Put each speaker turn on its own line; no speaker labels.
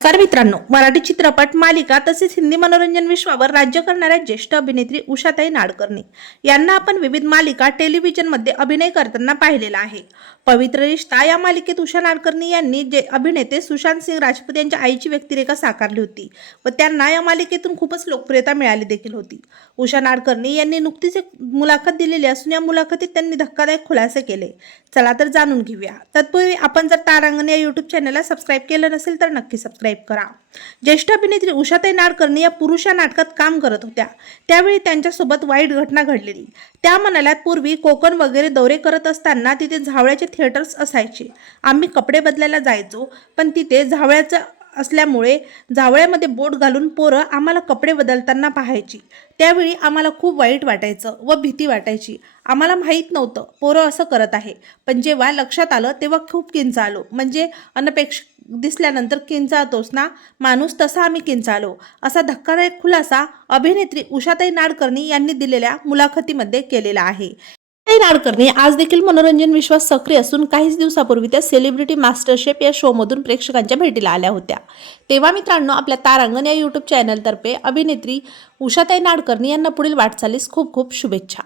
नमस्कार मित्रांनो मराठी चित्रपट मालिका तसेच हिंदी मनोरंजन विश्वावर राज्य करणाऱ्या ज्येष्ठ अभिनेत्री उषाताई नाडकर्णी यांना आपण विविध मालिका टेलिव्हिजनमध्ये अभिनय करताना पाहिलेला आहे. पवित्र रिश्ता या मालिकेत उषा नाडकर्णी यांनी जे अभिनेते सुशांत सिंग राजपूत यांच्या आईची व्यक्तिरेखा साकारली होती व त्यांना या मालिकेतून खूपच लोकप्रियता मिळाली देखील होती. उषा नाडकर्णी यांनी नुकतीच एक मुलाखत दिलेली असून या मुलाखतीत त्यांनी धक्कादायक खुलासे केले. चला तर जाणून घेऊया. तत्पूर्वी आपण जर तारांगण या यूट्यूब चॅनलला सबस्क्राईब केलं नसेल तर नक्की सबस्क्राईब करा. ज्येष्ठ अभिनेत्री उषाताई नाडकर्णी या पुरुषा नाटकात काम करत होत्या. त्यावेळी त्यांच्यासोबत वाईट घटना घडलेली. त्या म्हणाल्यात पूर्वी कोकण वगैरे दौरे करत असताना तिथे झावळ्याचे थिएटर्स असायचे. आम्ही कपडे बदलायला जायचो पण तिथे झावळ्याचं असल्यामुळे जावळ्यामध्ये बोट घालून पोरं आम्हाला कपडे बदलताना पाहायची. त्यावेळी आम्हाला खूप वाईट वाटायचं व भीती वाटायची. आम्हाला माहीत नव्हतं पोरं असं करत आहे. पण जेव्हा लक्षात आलं तेव्हा खूप किंचाळलो म्हणजे अनपेक्ष दिसल्यानंतर किंचाळतोस ना? माणूस तसा आम्ही किंचाळलो. असा धक्कादायक खुलासा अभिनेत्री उषाताई नाडकर्णी यांनी दिलेल्या मुलाखतीमध्ये केलेला आहे. नाडकर्णी आज देखील मनोरंजन विश्वास सक्रिय असून काहीच दिवसापूर्वी त्या सेलिब्रिटी मास्टरशेफ या शोमधून प्रेक्षकांच्या भेटीला आल्या होत्या. तेव्हा मित्रांनो आपल्या तारांगण या यूट्यूब चॅनलतर्फे अभिनेत्री उषाताई नाडकर्णी यांना पुढील वाटचालीस खूप खूप शुभेच्छा.